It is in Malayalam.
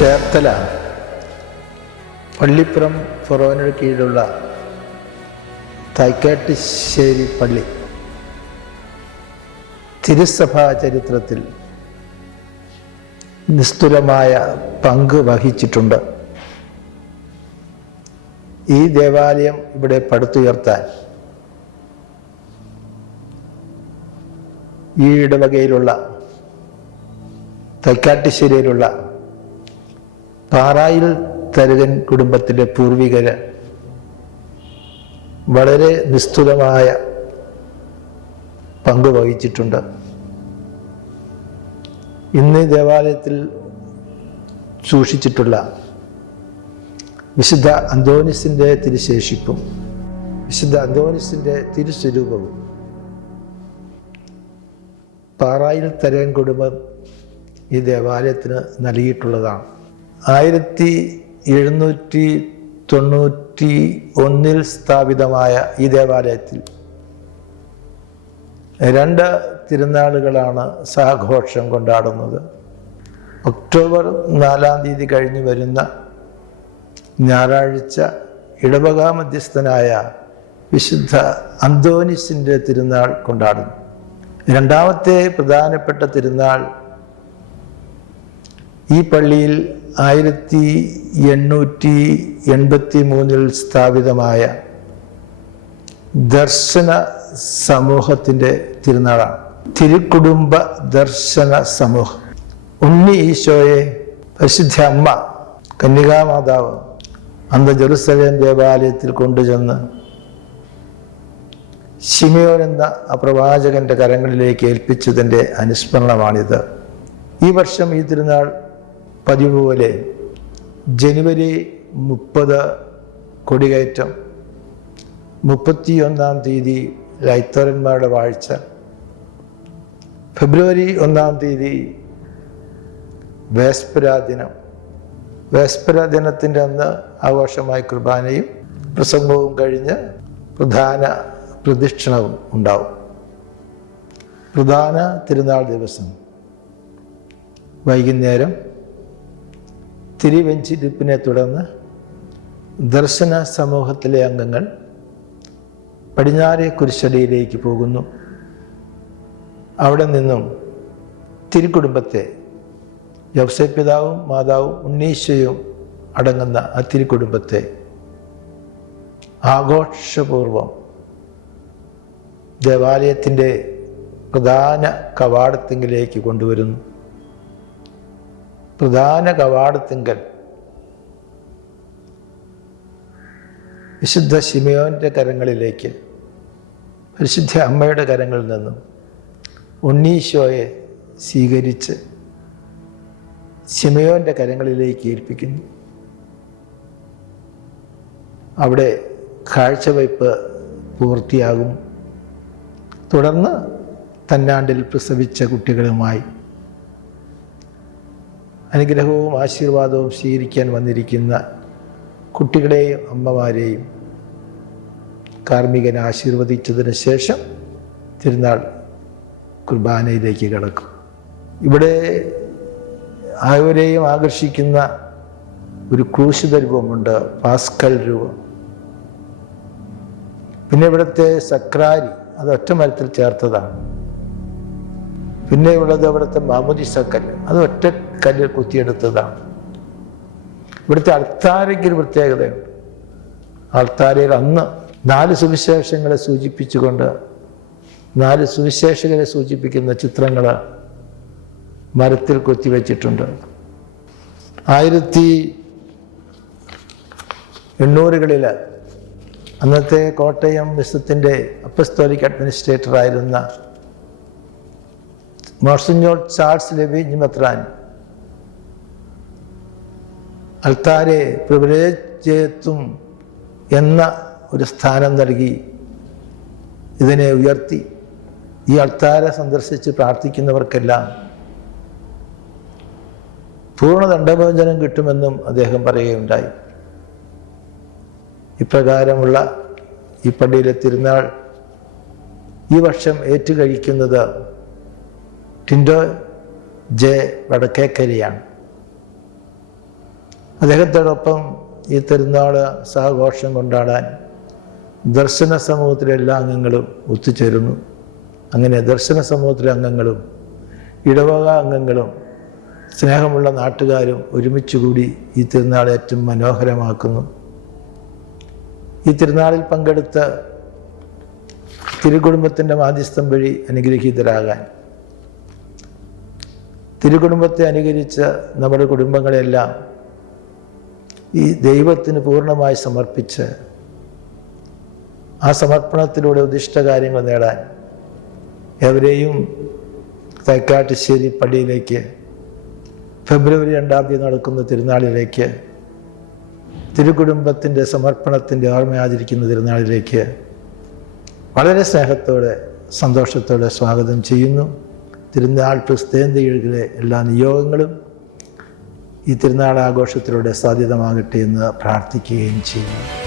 ചേർത്തല പള്ളിപ്പുറം ഫൊറോനയുടെ കീഴിലുള്ള തൈക്കാട്ടുശ്ശേരി പള്ളി. തിരുസഭാ ചരിത്രത്തിൽ നിസ്തുലമായ പങ്ക് വഹിച്ചിട്ടുണ്ട്. ഈ ദേവാലയം ഇവിടെ പടുത്തുയർത്താൻ ഈ ഇടവകയിലുള്ള തൈക്കാട്ടുശ്ശേരിയിലുള്ള പാറായിൽ തരുകൻ കുടുംബത്തിലെ പൂർവികര് വളരെ നിസ്തുലമായ പങ്ക് വഹിച്ചിട്ടുണ്ട്. ഇന്ന് ദേവാലയത്തിൽ സൂക്ഷിച്ചിട്ടുള്ള വിശുദ്ധ അന്തോണിസിന്റെ തിരുശേഷിപ്പും വിശുദ്ധ അന്തോണിസിന്റെ തിരുസ്വരൂപവും പാറായിൽ തരകൻ കുടുംബം ഈ ദേവാലയത്തിന് നൽകിയിട്ടുള്ളതാണ്. ആയിരത്തി എഴുന്നൂറ്റി തൊണ്ണൂറ്റി ഒന്നിൽ സ്ഥാപിതമായ ഈ ദേവാലയത്തിൽ രണ്ട് തിരുനാളുകളാണ് സഹഘോഷം കൊണ്ടാടുന്നത്. ഒക്ടോബർ നാലാം തീയതി കഴിഞ്ഞ് വരുന്ന ഞായറാഴ്ച ഇടവക മധ്യസ്ഥനായ വിശുദ്ധ അന്തോനിസിന്റെ തിരുനാൾ കൊണ്ടാടുന്നു. രണ്ടാമത്തെ പ്രധാനപ്പെട്ട തിരുനാൾ ഈ പള്ളിയിൽ ആയിരത്തി എണ്ണൂറ്റി എൺപത്തി മൂന്നിൽ സ്ഥാപിതമായ ദർശന സമൂഹത്തിന്റെ തിരുനാളാണ്. തിരുക്കുടുംബ ദർശന സമൂഹം. ഉണ്ണി ഈശോയെ പരിശുദ്ധ അമ്മ കന്യകാമാതാവ് അന്ന് ജെറുസലേം ദേവാലയത്തിൽ കൊണ്ടുചെന്ന് ഷിമിയോൻ എന്ന പ്രവാചകന്റെ കരങ്ങളിലേക്ക് ഏൽപ്പിച്ചതിന്റെ അനുസ്മരണമാണിത്. ഈ വർഷം ഈ തിരുനാൾ പതിവ് പോലെ ജനുവരി മുപ്പത് കൊടികയറ്റം. മുപ്പത്തിയൊന്നാം തീയതി ലൈത്തോരന്മാരുടെ വാഴ്ച. ഫെബ്രുവരി ഒന്നാം തീയതി വേസ്പര ദിനം. വേസ്പര ദിനത്തിന്റെ അന്ന് ആഘോഷമായ കുർബാനയും പ്രസംഗവും കഴിഞ്ഞ് പ്രധാന പ്രദക്ഷിണവും ഉണ്ടാവും. പ്രധാന തിരുനാൾ ദിവസം. വൈകുന്നേരം തിരുവെഞ്ചിരിപ്പിനെ തുടർന്ന് ദർശന സമൂഹത്തിലെ അംഗങ്ങൾ പടിഞ്ഞാറെ കുരിശടിയിലേക്ക് പോകുന്നു. അവിടെ നിന്നും തിരുക്കുടുംബത്തെ പിതാവും മാതാവും ഉണ്ണീശയും അടങ്ങുന്ന ആ തിരുക്കുടുംബത്തെ ആഘോഷപൂർവം ദേവാലയത്തിന്റെ പ്രധാന കവാടത്തിങ്കിലേക്ക് കൊണ്ടുവരുന്നു. പ്രധാന കവാടത്തിങ്കൽ. വിശുദ്ധ ശിമയോന്റെ കരങ്ങളിലേക്ക് പരിശുദ്ധ അമ്മയുടെ കരങ്ങളിൽ നിന്നും ഉണ്ണീശോയെ സ്വീകരിച്ച് ശിമയോന്റെ കരങ്ങളിലേക്ക് ഏൽപ്പിക്കുന്നു. അവിടെ കാഴ്ചവയ്പ് പൂർത്തിയാകും. തുടർന്ന് തന്നാണ്ടിൽ പ്രസവിച്ച കുട്ടികളുമായി അനുഗ്രഹവും ആശീർവാദവും സ്വീകരിക്കാൻ വന്നിരിക്കുന്ന കുട്ടികളെയും അമ്മമാരെയും കാർമ്മികൻ ആശീർവദിച്ചതിന് ശേഷം തിരുനാൾ കുർബാനയിലേക്ക് കിടക്കും. ഇവിടെ ആയവരെയും ആകർഷിക്കുന്ന ഒരു ക്രൂശിത രൂപമുണ്ട് പാസ്കൽ രൂപം. പിന്നെ ഇവിടുത്തെ സക്രാരി അത് ഒറ്റ മരത്തിൽ ചേർത്തതാണ്. പിന്നെ അവിടുത്തെ മാമുദിസ കല്ല് അത് ഒറ്റ കല്ല് കുത്തിയെടുത്തതാണ്. ഇവിടുത്തെ അൾത്താരയ്ക്ക് ഒരു പ്രത്യേകതയുണ്ട്. അൾത്താരയിൽ അന്ന് നാല് സുവിശേഷങ്ങളെ സൂചിപ്പിച്ചുകൊണ്ട് നാല് സുവിശേഷകരെ സൂചിപ്പിക്കുന്ന ചിത്രങ്ങൾ മരത്തിൽ കൊത്തിവെച്ചിട്ടുണ്ട്. ആയിരത്തി എണ്ണൂറുകളിൽ അന്നത്തെ കോട്ടയം വിശ്വത്തിന്റെ അപ്പസ്തോലിക് അഡ്മിനിസ്ട്രേറ്റർ മോർസിഞ്ഞോൾ ചാൾസ് ലെവി ജിമത്രാൻ. അൽത്താരെ പ്രിവിലേജേത്തും എന്ന ഒരു സ്ഥാനം നൽകി. ഇതിനെ ഉയർത്തി. ഈ അൾത്താരെ സന്ദർശിച്ച് പ്രാർത്ഥിക്കുന്നവർക്കെല്ലാം പൂർണ ദണ്ഡമോചനം കിട്ടുമെന്നും അദ്ദേഹം പറയുകയുണ്ടായി. ഇപ്രകാരമുള്ള ഈ പള്ളിയിലെ തിരുനാൾ ഈ വർഷം ഏറ്റുകഴിക്കുന്നത് ടിൻഡോ ജെ വടക്കേക്കരിയാണ് അദ്ദേഹത്തോടൊപ്പം ഈ തിരുനാൾ സഹഘോഷം കൊണ്ടാടാൻ ദർശന സമൂഹത്തിലെ എല്ലാ അംഗങ്ങളും ഒത്തുചേരുന്നു. അങ്ങനെ ദർശന സമൂഹത്തിലെ അംഗങ്ങളും ഇടവക അംഗങ്ങളും സ്നേഹമുള്ള നാട്ടുകാരും ഒരുമിച്ച് കൂടി ഈ തിരുനാൾ ഏറ്റവും മനോഹരമാക്കുന്നു. ഈ തിരുനാളിൽ പങ്കെടുത്ത തിരുകുടുംബത്തിന്റെ മാധ്യസ്ഥം വഴി അനുഗ്രഹീതരാകാൻ തിരുകുടുംബത്തെ അനുകരിച്ച നമ്മുടെ കുടുംബങ്ങളെല്ലാം ഈ ദൈവത്തിന് പൂർണമായി സമർപ്പിച്ച് ആ സമർപ്പണത്തിലൂടെ ഉദ്ദിഷ്ട കാര്യങ്ങൾ നേടാൻ എവരെയും തൈക്കാട്ടുശ്ശേരി പള്ളിയിലേക്ക് ഫെബ്രുവരി രണ്ടാം തീയതി നടക്കുന്ന തിരുനാളിലേക്ക് തിരുകുടുംബത്തിന്റെ സമർപ്പണത്തിന്റെ ഓർമ്മ ആചരിക്കുന്ന തിരുനാളിലേക്ക് വളരെ സ്നേഹത്തോടെ സന്തോഷത്തോടെ സ്വാഗതം ചെയ്യുന്നു. തിരുനാൾ ക്രിസ്തേന്ത്യയിലെ എല്ലാ നിയോഗങ്ങളും ഈ തിരുനാൾ ആഘോഷത്തിലൂടെ സാധ്യതമാകട്ടെ എന്ന് പ്രാർത്ഥിക്കുകയും ചെയ്യുന്നു.